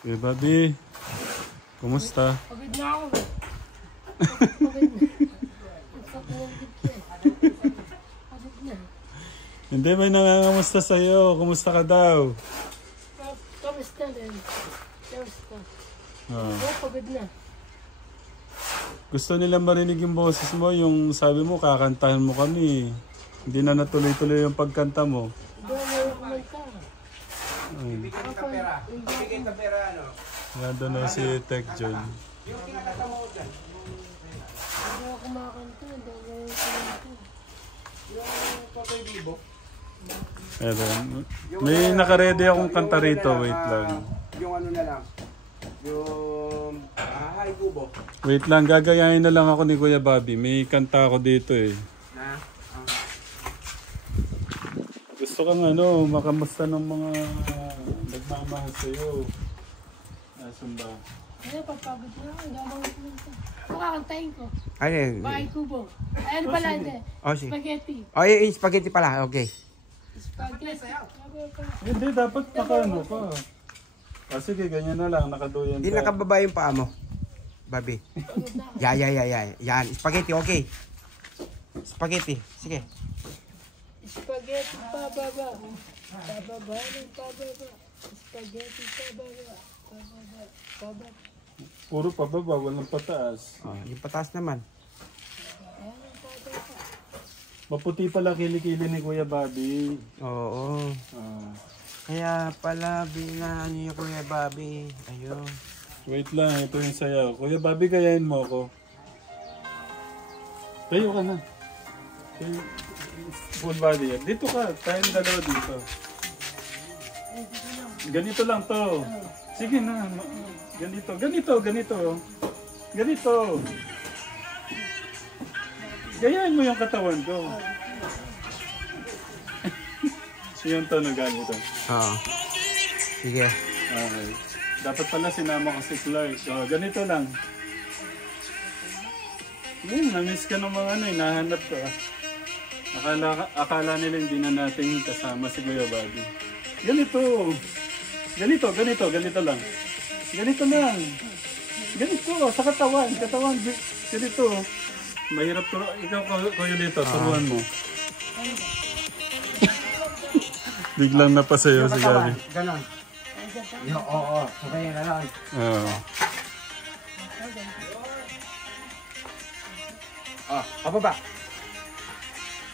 Hey, Bobby. Kumusta? Pagod na ako. Pagod na. Pagod na. Hindi, may nangangamusta sa'yo. Kumusta ka daw? Kamusta din? Kamusta? Oh. Pagod na. Gusto nila marinig yung boses mo. Yung sabi mo, kakantahan mo kami. Hindi na natuloy-tuloy yung pagkanta mo. Hindi mo kumanta. Bibigyan ka pera. Bibigyan ka pera, ano? Yan doon na si Tech John. Yung kinakata mo dyan. Hindi ako kumakanta. Hindi ako kumanta. Yung Papay Bibo. Ewan. May nakaredy akong kanta rito. Wait lang. Yung ano na lang. Yung Hay Kubo. Wait lang, gagayahin na lang ako ni Kuya Bobby. May kanta ako dito eh. Na? Gusto kang ano, makamusta ng mga nagmamahal sa'yo. Asan ba? Ano, papagod na ako. Hindi ako kumanta. Makakantayin ko. Ano yun? Bahay kubo. Ano pala hindi? Oh, sige. Spaghetti. Oh, yung spaghetti pala. Okay. Spaghetti. Hindi, dapat nakaano ka. Sige, ganyan na lang, nakaduyan Hindi ka. nakababa yung paa mo. Babi. Yan. Spaghetti, okay. Spaghetti. Sige. Spaghetti pababa. Pababa ng pababa. Spaghetti pababa. Pababa. Pababa. Puro pababa, walang pataas. Oh, yung pataas naman. Maputi pala kilikili ni Kuya Bobby. Oo. Ah, Kaya pala binaan niyo Kuya Bobby. Ayun. wait lang, ito yung sayaw. Kuya Bobby, gayahin mo ako. Tayo ka na. Tayo. Full body yan. Dito ka, tayong dalawa dito. Ganito lang to. Sige na. Ganito. Gayahin mo yung katawan ko. Yung tono ganito. Oo. Sige. Okay. Dapat pala sinama ko si Clark. So, ganito lang. Na-miss ka ng mga ano, nahanap ka. Akala nila hindi na natin kasama si Kuya Bobby. Ganito lang. Ganito, sa katawan. Ganito. Mahirap to. Ikaw, Kuya Lito, turuan mo. Biglang napasayaw si Gabi. Ganon. Oo. Okay, ganon. Oo. Oh, pababa.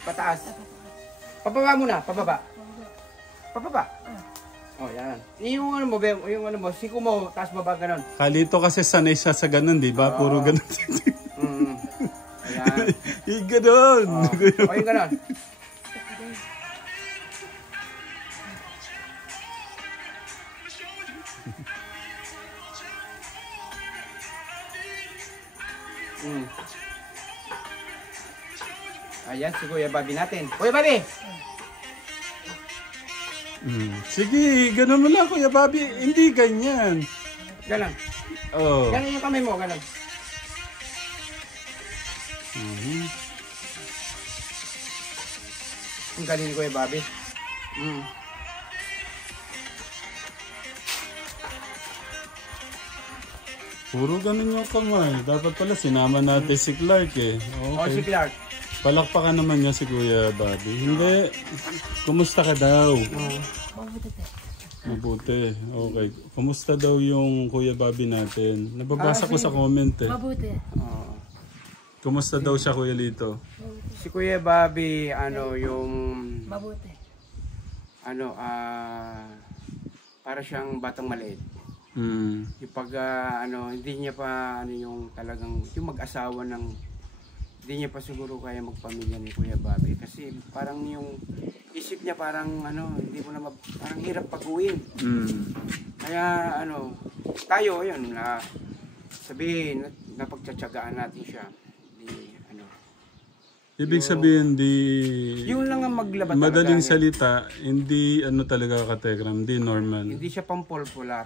Pataas. Pababa muna, pababa. Pababa. Oh, yan. Yung ano mo, siko mo, taas baba, ganon. Kalito kasi sanay siya sa ganun, di ba? Puro ganun. Ayan. Ganon. Oh, yung ganon. Ayan, si Kuya Bobby natin. Kuya Bobby! Sige, ganun mo lang, Kuya Bobby. Hindi ganyan. Ganon. Oh. Ganon yung kamay mo, ganon. Ang galing ni Kuya Bobby. Puro ganun yung kamay. Dapat pala sinama natin si Clark eh. Oh, si Okay. Clark. Palakpakan naman niya si Kuya Bobby. Hindi. Kumusta ka daw? Mabuti. Okay. Kumusta daw yung Kuya Bobby natin? Nababasa ko sa comment eh. Mabuti. Oh. Kumusta daw siya, Kuya Lito? Si Kuya Bobby, ano, yung... Mabuti. Ano, para siyang batang maliit. Hmm. Yung pag, ano, hindi niya pa, ano, yung talagang, yung mag-asawa ng, hindi niya pa siguro kaya magpamilya ni Kuya Bobby. Kasi parang yung isip niya parang, ano, hindi mo na, parang hirap pag-uwin. Kaya, ano, tayo, yun, na sabihin, napagtsatsagaan natin siya. Di, ano, Ibig sabihin, yun lang ang maglaba madaling talaga. salita, hindi ano talaga katekram, hindi normal. Hindi siya pang-popular.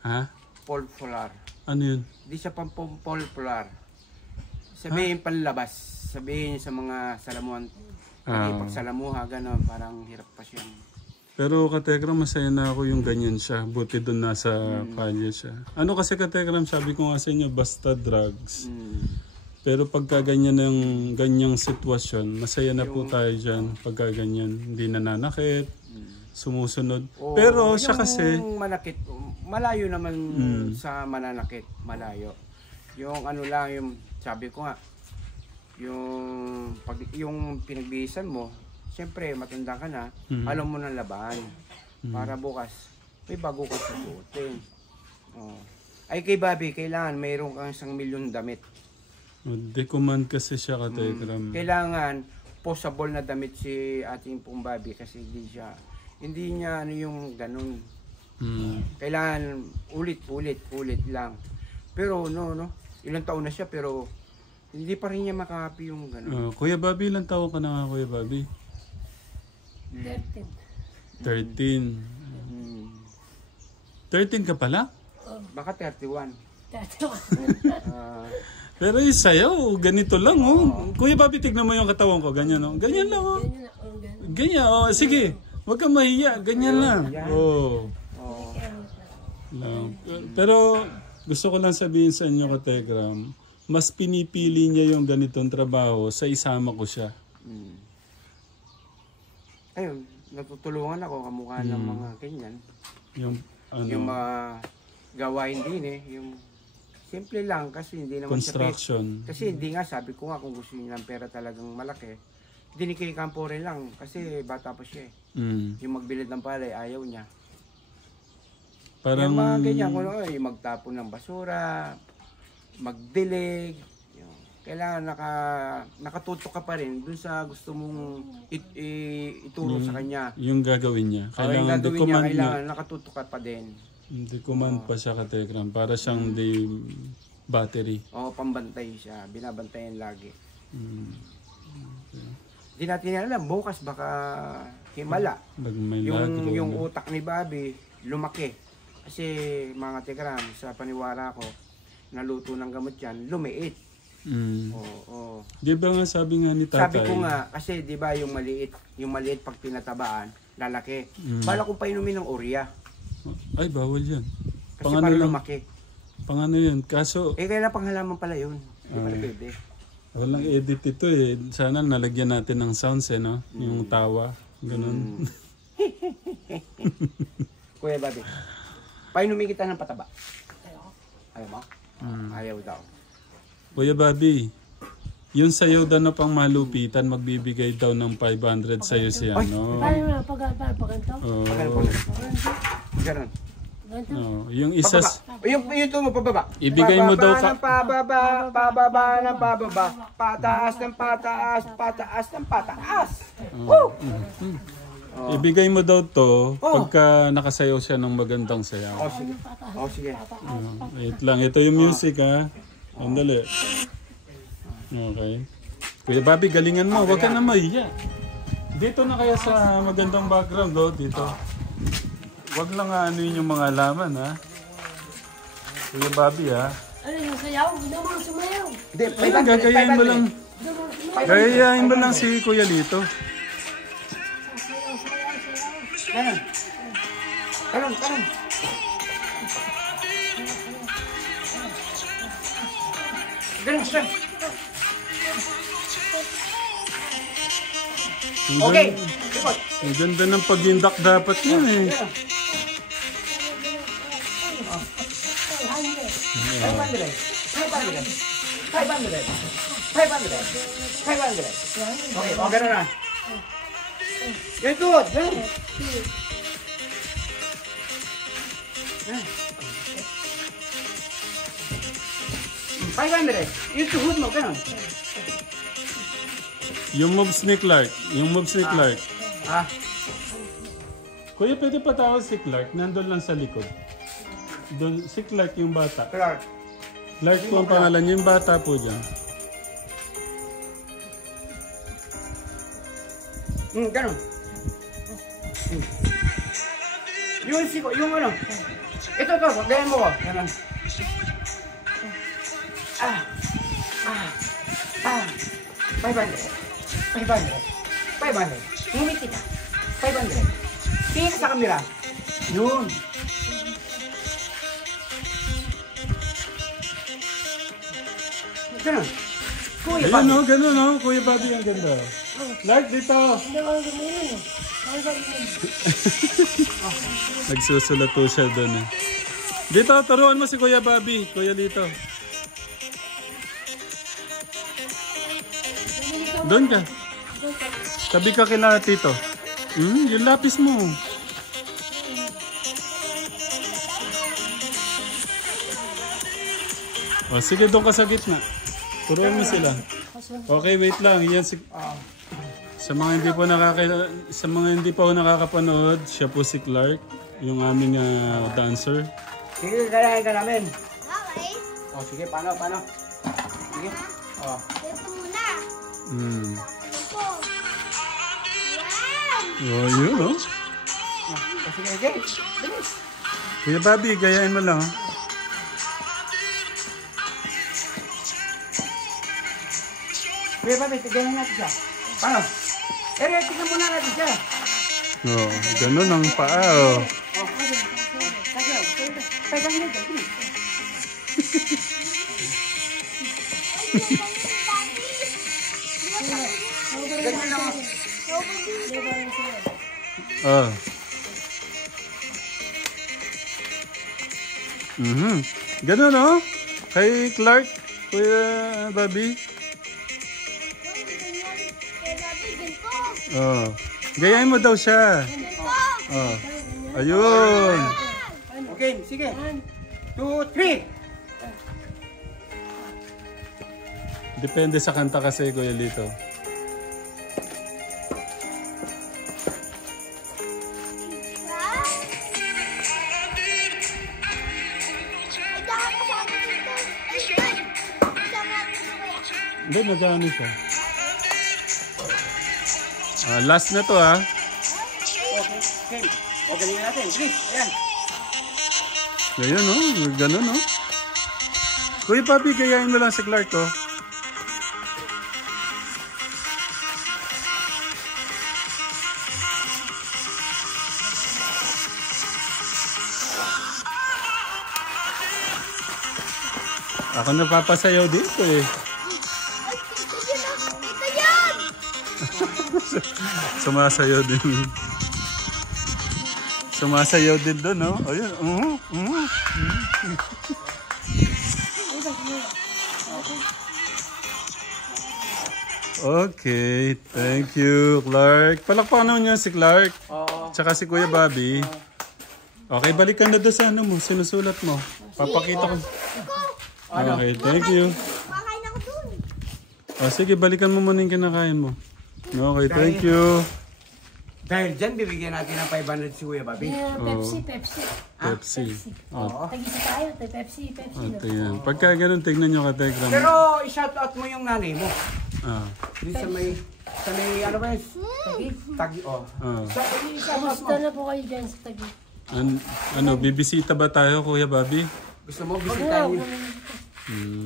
Ha? Popular. Ano yun? Hindi siya pang-popular. Sabihin panlabas. Sabihin sa mga salamuhan. Pagsalamuha, gano'n, parang hirap pa siyang... Pero Katekram, masaya na ako yung ganyan siya. Buti doon nasa kalye siya. Ano kasi Katekram, sabi ko nga sa inyo, basta drugs. Pero pagka ganyan ng ganyang sitwasyon, masaya na po tayo dyan. Pagka ganyan, hindi nananakit, sumusunod. Pero siya kasi... Yung manakit, malayo naman sa mananakit, malayo. Yung ano lang, yung sabi ko nga, yung pinagbihisan mo, siyempre matanda ka na, alam mo ng laban. Para bukas, may bago kang susuotin. Ay kay Bobby, kailangan mayroon kang 1 milyon damit. Dekuman kasi siya Katekram. Kailangan possible na damit si ating pong Bobby kasi hindi niya ano yung ganun. Kailangan ulit lang. Pero ilang taon na siya pero hindi pa rin niya makahappy yung ganun. Kuya Bobby, ilang taon ka na nga Kuya Bobby? 13. 13 ka pala? Baka 31. Pero yung sayaw, ganito lang Kuya Bobby, tignan mo yung katawan ko, ganyan Ganyan lang Ganyan, sige. Huwag kang mahiya, ganyan lang. Pero gusto ko lang sabihin sa inyo Katekram, mas pinipili niya yung ganitong trabaho sa isama ko siya. Ayun, natutulungan ako kamukha ng mga ganyan. Yung mga gawain din yung simple lang kasi hindi naman construction. Kasi hindi nga, sabi ko nga kung gusto niya ng pera talagang malaki, dinikikampo rin lang kasi bata pa siya Yung magbilid ng palay, ayaw niya. Parang... Yung mga ganyan, yung magtapon ng basura, magdilig, kailangan nakatutok ka pa rin dun sa gusto mong ituro sa kanya. Yung gagawin niya. Kailangan nakatutok ka pa din. Hindi command pa siya Katekram. Para siyang battery. Pambantay siya. Binabantayan lagi. Hindi natin alam. Bukas baka himala. Yung utak ni Bobby lumaki. Kasi mga Katekram, sa paniwala ko, naluto ng gamot yan, lumiit. Di ba nga sabi nga ni tatay? Sabi ko nga, kasi di ba yung maliit pag pinatabaan, lalaki. Bala kong painumin ng urea. Ay, bawal yan. Kasi para lumaki. Pangano yan? Kaso... kailan panghalaman pala yun. Hindi pala pwede. Walang edit ito Sana nalagyan natin ng sounds no? Yung tawa. Ganun. Kuya Bobby, painumin kita ng pataba. Ayaw mo? Ayaw daw. Kuya Bobby, yung sayaw daw na pang malupitan, magbibigay daw ng 500 sa'yo siya, no? Paano na pagkanto? Ganun. Yung isa... Yung ito mo, pababa. Ibigay mo daw ka... Pababa ng pababa. Pataas ng pataas, pataas ng pataas. Ibigay mo daw to pagka nakasayaw siya ng magandang sayaw. Sige. Wait lang, ito yung music Andali. Okay. Kuya Bobby, galingan mo. Huwag ka na mahiya. Dito na kaya sa magandang background dito. Huwag lang yung mga alaman Kuya Bobby Ano yung sayaw? Hindi mo sumayaw. Hindi, gagayain mo lang. Gagayain mo lang si Kuya Lito. Kanon. Ganun. Okay. Ang ganda ng pag-indak dapat yun 500. 500. Okay, ganun na. Good. 500. Yung tuhod mo, ganun. Yung moves ni Clark. Kuya, pwede patawag si Clark. Nandun lang sa likod. Doon, si Clark yung bata. Clark po ang pangalan niya. Yung bata po dyan. Ganun. Yung ano. Ito, gayan mo ko. Ganun. 500. Ngumiti ka. 500. Tingin sa camera. Yun. Ganun. Kuya, Ayan Bobby. o, ganun o. Kuya Bobby, ang ganda. Lark, dito. Hindi ako gumayon eh. Ako gumayon. Nagsusulat po siya doon eh. Dito, turuan mo si Kuya Bobby. Kuya Lito. Doon ka. Tabi ka kila Tito. Yung lapis mo. O, sige, doon ka sa gitna. Turuan mo sila. Okay, wait lang. Yan si... Sa mga hindi pa nakakapanood, siya po si Clark, yung aming dancer. Sige, ganahin ka namin. Okay. O, sige, paano? Sige. O. Ito muna. Ito. Yan. Oh, yun oh. O, sige, bilis. Kuya Bobby, gayain mo lang. Kuya Bobby, tignan natin siya. Paano? Tignan muna natin siya. Oh, ganun ang paa oh. Oh. Ganun oh. Kay Clark, Kuya Bobby. Oh. Gayahin mo daw siya. Oh. Ayun. Okay, sige. 2, 3. Depende sa kanta kasi, Kuya Lito. Hindi, nag-ano siya. Last na to ha. Okay. O, galingan natin. Bilis. Ayan. Ganyan no? Ganun no? Kuya Bobby, gayahin mo lang si Clark oh. Ako napapasayaw dito eh. Ito yan. Sumasayaw din. Sumasayaw din doon, no? Ayun. Okay, thank you, Clark. Palakpakan naman niya si Clark. Oo. Tsaka si Kuya Bobby. Okay, balikan na doon sa ano mo, sinusulat mo. Papakita ko. Okay, thank you. Makain ako dun. Sige, balikan mo muna yung kinakain mo. Okay, thank you. Dahil dyan, bibigyan natin ng 500 si Kuya Bobby. Pepsi. Pepsi. Tag-isa tayo. Pepsi. Ate yan. Pagka ganun, tignan nyo ka, Telegram. Pero, i-shoutout mo yung nanay mo. Di sa may, ano ba yun? Tagi, oh. Kamusta na po kayo dyan sa Tagi? Bibisita ba tayo, Kuya Bobby? Gusto mo bisitahin?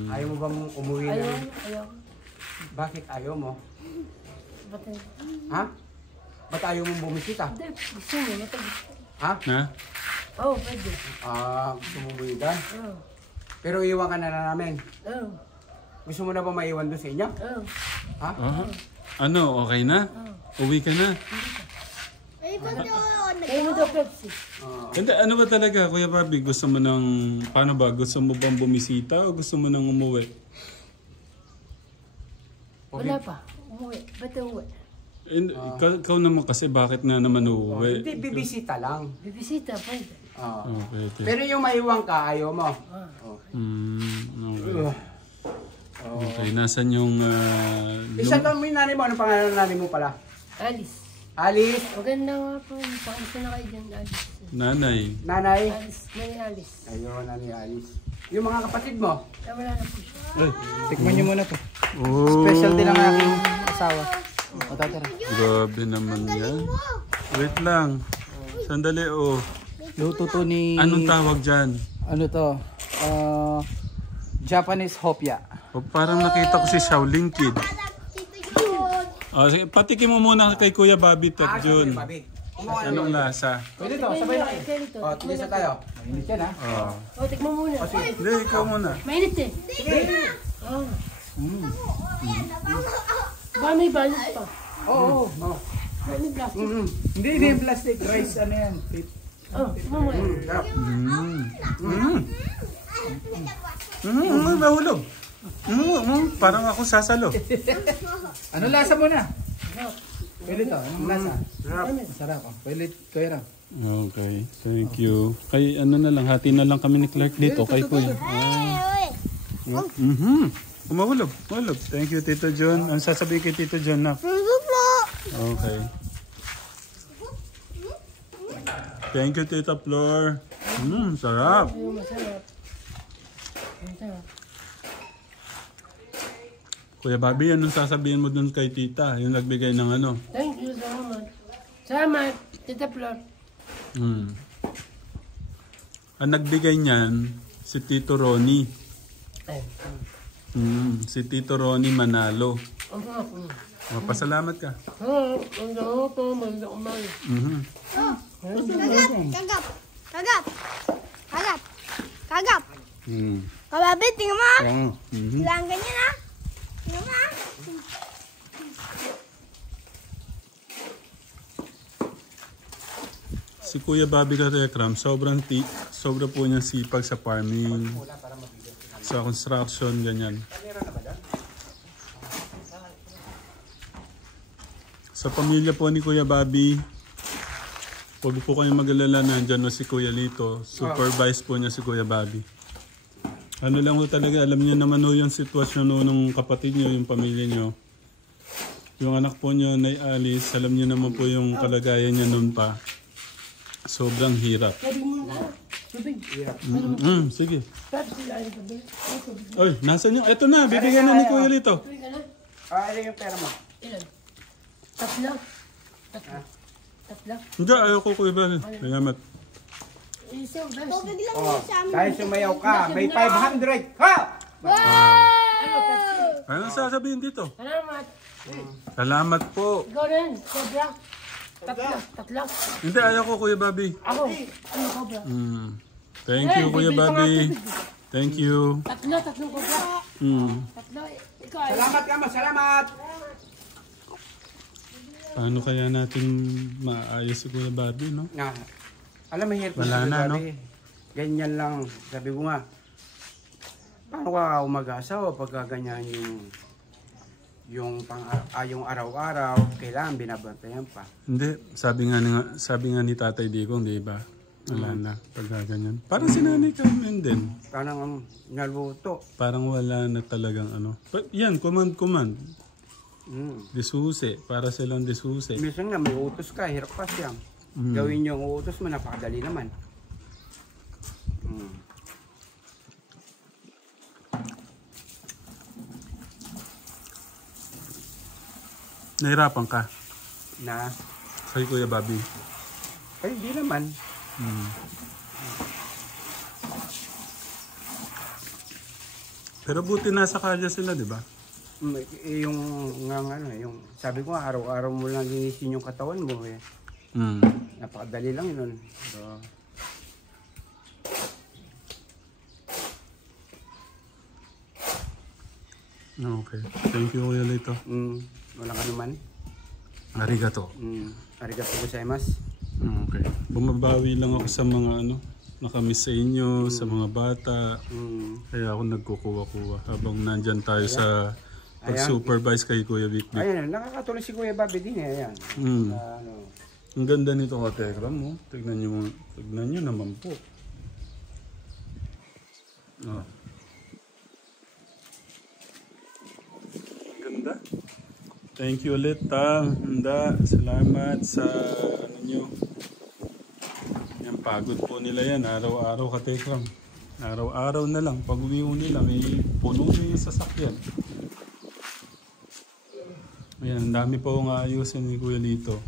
Ayaw mo bang umuwi na? Ayaw. Bakit ayaw mo? Ba't Ha? Ba't ayaw mong bumisita? hindi? Gusto mo, matag. Ha? Ha? Oo, pwede. Gusto mo umuwi ka? Oo. Pero iwan ka na namin. Oo. Gusto mo na ba maiwan doon sa inyo? Oo. Ha? Ano, okay na? Uwi ka na? Ay, ba't yun? Kayo mo daw Pepsi. Hindi, ano ba talaga, Kuya Bobby? Gusto mo nang, paano ba? Gusto mo bang bumisita o gusto mo nang umuwi? Wala pa. Umuwi. Ba't umuwi? Ikaw naman kasi, bakit na naman uuwi? Hindi, bibisita lang. Bibisita, pwede. Okay. Pero yung maiwan ka, ayaw mo. Okay. Okay, nasan yung... Isa to mo yung nanay mo. Anong pangalan ng nanay mo pala? Alice. Alice? Maganda nga po. Pakita na kayo dyan, Alice. Nanay. Nanay? Alice. Nanay Alice. Ayun, nanay Alice. Yung mga kapatid mo? Wala na po siya. Tikman nyo muna to. Oh, Specialty ng aking asawa. Matatara. grabe naman yan. Wait lang. Sandali, oh. Luto to ni... Anong tawag dyan? Ano to? Japanese hopya. Oh, parang nakita ko si Shaolin Kid. Dito yun. Sige, patikim mo muna kay Kuya Bobby, Tek Kuya Jun. Bobby. Anong lasa? Pwede to, sabay na. O, tigisa tayo. Mainit yan ha. Oh. O, tikman muna. Hindi, ikaw muna. Mainit eh. Oh. Ba, may balance pa. Oo. May plastic. Hindi yung plastic. Rice, ano yan? Oh, tikman mo yan. Mahulog. Parang ako sasalo. Ano lasa mo na? Pwede to. Anong lasa? Sarap. Pwede, Kuya Ram. Okay, thank you. Kay ano na lang, hati na lang kami ni Clark dito kay Kuya. Mahulog. Thank you, Tito John. Ang sasabihin kay Tito John na. Okay. Thank you, Tita Flor. Sarap. Masarap. Masarap. Kuya Bobby, anong sasabihin mo dun kay Tita? Yung nagbigay ng ano? Thank you, salamat. Salamat, Tita Flor. Ang nagbigay niyan, si Tito Ronnie. Si Tito Ronnie Manalo. Pasalamat ka. Kagap. Kababi, tingnan mo. Lang ganyan ha. Tingnan mo ha. Si Kuya Bobby Katekram, sobra po niyang sipag sa farming, sa construction, ganyan. Sa pamilya po ni Kuya Bobby, huwag po kayong mag-alala, nandyan na si Kuya Lito. Supervise po niya si Kuya Bobby. Ano lang ho talaga, alam niyo naman ho yung sitwasyon ng kapatid niyo, yung pamilya niyo. Yung anak po niyo, Nay Alice, alam niyo naman po yung kalagayan niya noon pa. Sobrang hirap. Sige. Oy, nasan yung? Ito na, bibigyan na ni Kuya Lito. Ano yung pera mo? Ilan? Tatlo. Hindi, ayaw ko Kuya Bobby. Salamat. Tubig lang yun sa amin. Dahil sumayaw ka, may 500. Ha! Ano sasabihin dito? Salamat. Salamat po. Ikaw rin, Cobra. Tatlo. Hindi, ayaw ko Kuya Bobby. Ako. Ano, Cobra? Thank you Kuya Bobby. Thank you. Tatlong Cobra. Tatlo. Ikaw ay. Salamat ka mo, salamat! Paano kaya natin maayos si Kuya Bobby, no? Na, alam mo, hirap Wala na, no? Ganyan lang. Sabi ko nga, paano ka umag-asawa pagka ganyan yung araw-araw, kailangan binabantayan pa. Hindi, sabi nga ni Tatay Digong, di ba? Wala na, pagka ganyan. Parang si Nanay Carmen din. Parang naluto. Parang wala na talagang ano. Yan, command. Disusi, para silang disusi. Minsan nga may utos ka, hirap pa siya. Gawin yung utos mo, napakadali naman. Nahirapan ka Na, kay Kuya Bobby. ay di naman. Pero buti nasa kalya sila, di ba? Yung yung sabi ko araw-araw mo lang linisin yung katawan mo eh. Napakadali lang yun. So, okay. Thank you Kuya Lito. walang anuman. Arigato. Arigato gozaimasu. Okay. Bumabawi lang ako sa mga nakamiss sa inyo, sa mga bata. Kaya ako nagkukuha-kuha habang nandyan tayo sa pag-supervise kay Kuya Vic Vic. Ayan, nakakatuloy si Kuya Bobby din eh. Ayan. Ang ganda nito Katekram mo. Tignan nyo naman po. Ganda. Thank you ulit salamat sa nyo. Yan, pagod po nila yan. Araw-araw Katekram. Araw-araw na lang. Pag uwi nila, may puno na yung sasakyan. Ayan, ang dami pa kong ayusin ni Kuya Lito.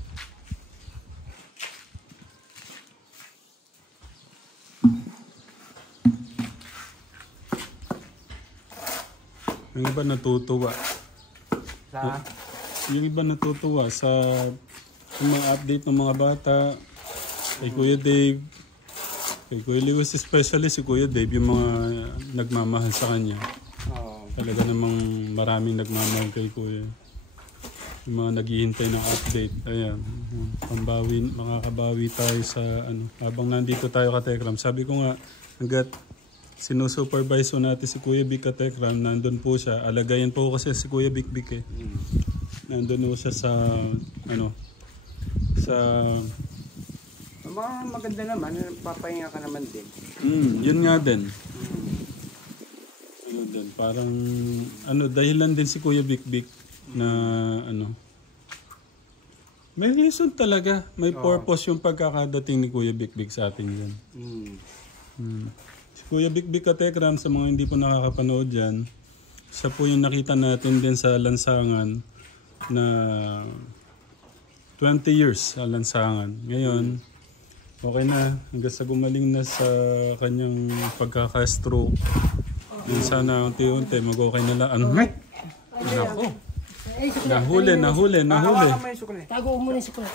Yung iba natutuwa. Yung iba natutuwa sa yung mga update ng mga bata. Kay Kuya Dave. Kay Kuya Lewis especially si Kuya Dave, yung mga nagmamahal sa kanya. Talaga namang maraming nagmamahal kay Kuya. Yung mga naghihintay ng update. Ayan. Pambawi, makakabawi tayo sa ano. Habang nandito tayo Katekram. Sabi ko nga, hanggat sinusupervise po natin si Kuya Vic Katekram, nandun po siya. Alagayan po kasi si Kuya Vic eh. Nandun po siya sa ano, sa... Maganda naman, papahinga ka naman din. Yun nga din. Ano din, parang ano, dahilan din si Kuya Vic na ano. May reason talaga, may purpose yung pagkakadating ni Kuya Vic sa atin yan. Si Kuya Vic Katekram, sa mga hindi po nakakapanood yan, siya po yung nakita natin din sa lansangan na 20 years sa lansangan. Ngayon, okay na, hanggang sa gumaling na sa kanyang pagkaka-stroke. Sana unti-unti, mag-okay na lang. Ano? Nako. Nahuli. Tago mo muna yung sukulat.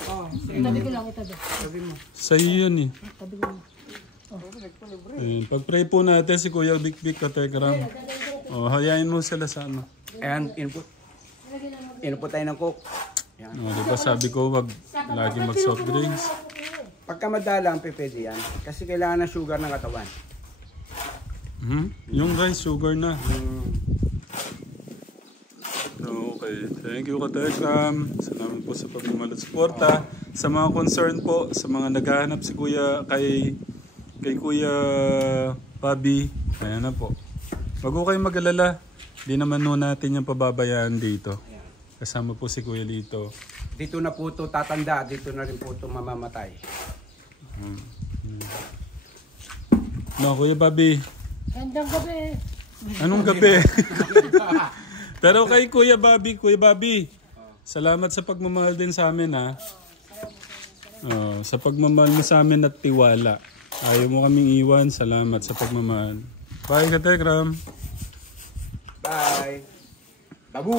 Itabi ko lang, itabi. Sa'yo yun eh. Tabi ko lang. Pag-pray po natin si Kuya Vic Katekram. Hayain mo sila sa ano. Ayan, input tayo ng coke. Diba sabi ko, wag lagi mag-soft drinks. Pagka madalang, pwede yan. Kasi kailangan ng sugar ng katawan. Yung rice, sugar na. Okay. Thank you, Katekram. Salamat po sa pagmamahal at suporta. Sa mga concern po, sa mga naghahanap si Kuya, kay Kuya Bobby, ayan na po. Wag ko kayong mag-alala. Di naman no natin yung pababayaan dito. Kasama po si Kuya Lito. Dito na po ito tatanda, dito na rin po ito mamamatay. No, Kuya Bobby. Gandang gabi. Anong gabi? Pero kay Kuya Bobby, salamat sa pagmamahal din sa amin ha. Sa pagmamahal mo sa amin at tiwala. Ayaw mo kaming iwan, salamat sa pagmamahal. Bye Katekram. Bye. Babu.